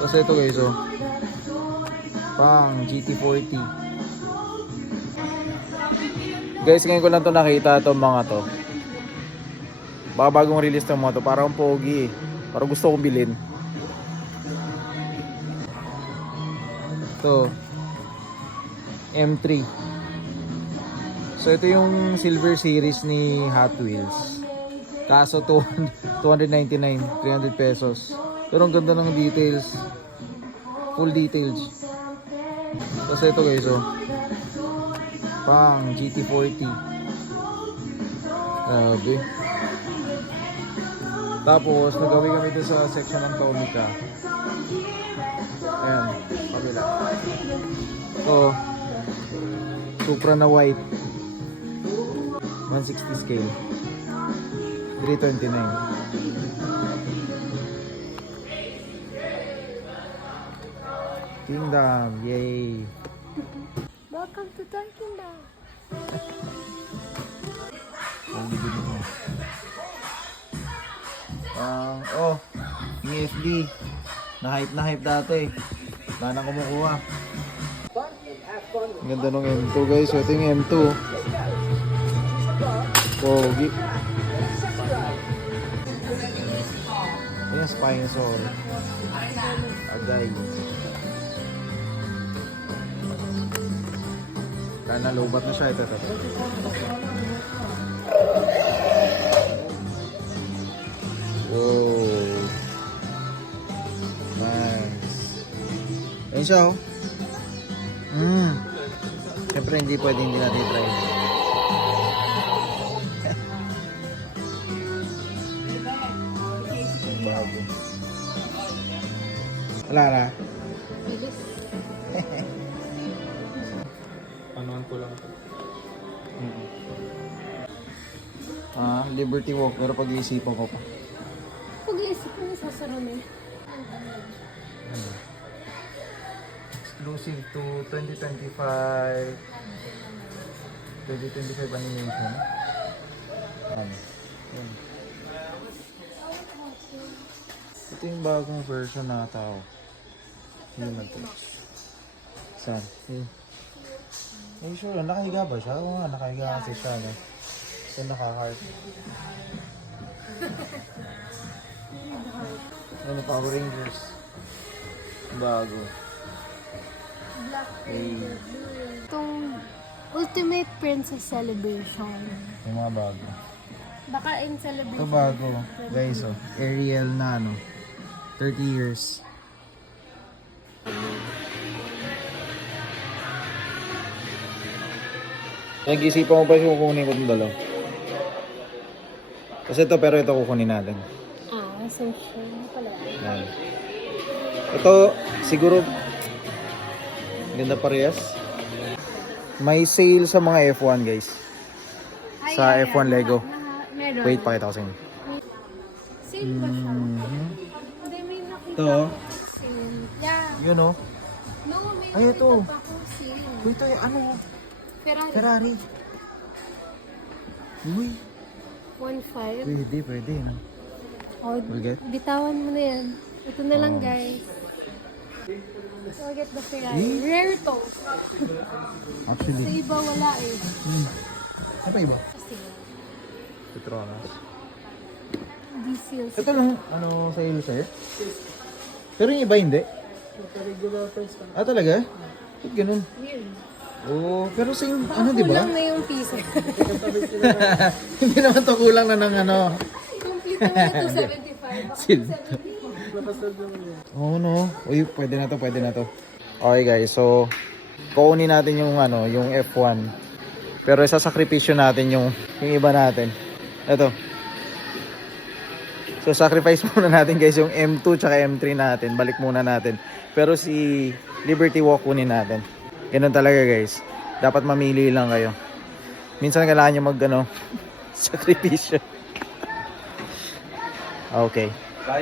Tapos ito guys, oh, pang GT40. Guys, ngayon ko lang to nakita, itong mga to. Baka bagong release ng mga to, parang pogi eh. Parang gusto kong bilhin. Ito M3. So ito yung silver series ni Hot Wheels. Kaso 299, 300 pesos. Pero ang ganda ng details. Full details. Tapos ito guys, oh, pang GT40. Grabe. Tapos nagawi kami dun sa section ng Tomica. Ayan, kabila. Ito Supra na white, 160 scale, 329. Kingdom, yay! Welcome to Toy Kingdom. Ang bibili mo. Oh, ESD. Na-hype dati. Wala nang kumukuha. Ang ganda ng M2 guys. So, ito yung M2. Pogi. Ayan, Spinosaur. Agay. Kaya nalubat na siya. Ito. Oh. Nice. Ayan siya, oh. Siyempre hindi pwede hindi natin try. Bago. Wala na. Panuhan ko lang. Liberty Walk, pero pag-iisipan ko pa. Pag-iisip ko sa sarami. Exclusive to 2025 animation. Yan. Ito yung bagong version na tao. Yun na to. Saan? Eh sure, nakahiga ba siya? Oo nga, nakahiga kasi siya. No? So naka-heart. Ano, Power Rangers. Bago. Hey. Itong Ultimate Princess Celebration. Yung mga bago. Baka in celebration. Ito bago. Guys, oh. Ariel na, no? 30 years. Nag-isipan mo pa siya kukunin ko itong dalaw. Kasi ito, pero ito kukunin natin. Essential pala. Yan. Ito, siguro, ganda parehas. May sale sa mga F1 guys. Sa F1 Lego. Meron. Wait, pakita ko sa inyo. Sale ba siya? Hindi, may nakita Ito, ko sale. Yeah. yun oh. No, may Ay, nakita ito. pa akong sale. Ito yung ano, Ferrari. Ferrari. Uy, 1.5. pwede na. Oh, We'll get? bitawan mo na yan. Ito na lang guys. I'll get the Ferrari. Rare to. Sa Actually. iba wala eh. Ano pa iba? Kasi Petronas. diesel. Ito lang, ano, sa ilo sa'yo? Pero yung iba hindi. Ah, talaga? Ba't ganun? Weird. Oo, pero same, ano, di ba? Kulang na yung piso. Hindi naman to kulang na ng ano. Complete naman na 275. Sil. Oo, no. Uy, pwede na to. Okay guys, so kukunin natin yung ano, yung F1. Pero isasakripisyo natin yung iba natin. Ito. So sacrifice muna natin guys yung M2 tsaka M3 natin. Balik muna natin. Pero si Liberty Walk kunin natin. Ganun talaga guys. Dapat mamili lang kayo. Minsan kailangan nyo mag ano, sakripisyo. Okay.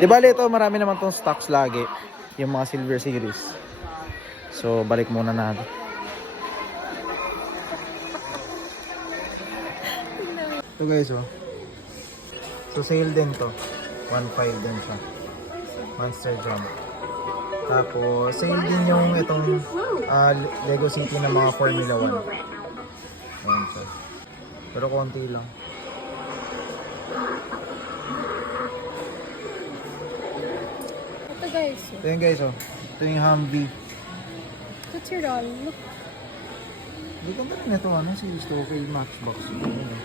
Di bali ito, marami naman tong stocks lagi. Yung mga silver series. So balik muna natin. Ito guys, oh. So sale din to. 1.5 din siya. Monster Jump. Tapos, sale din yung itong Lego City ng mga Formula 1. Ayan siya. Pero konti lang. Ito guys. Ito yun guys, oh. Ito yung Humvee. What's your doll? Look. Hindi ganda rin ito, ano? Series 2K Matchbox. Ayan, oh.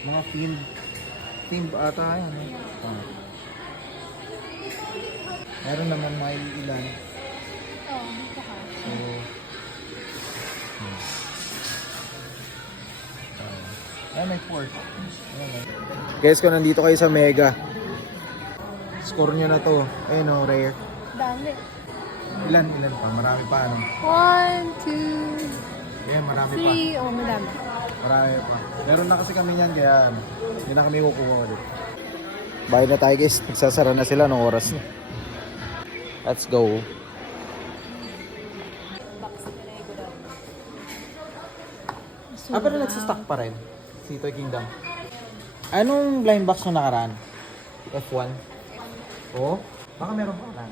Mga themed ata yan, eh. Ah. Meron naman mga ilan. Oh, dito ka. So, may port. Guys, kung nandito kayo sa Mega, score nyo na to. Ayun o, rare. Dami. Ilan pa? Marami pa, ano? 1, 2, Ayan, marami pa. 3. Oh, madami. Marami pa. Meron na kasi kami yan, kaya hindi na kami kukuha ulit. Bye na tayo guys. Nagsasara na sila ng oras na. Let's go. Pero nagsastock pa rin. Si Toy Kingdom. Anong blind box nung nakaraan? F1? Oo? Baka meron pa.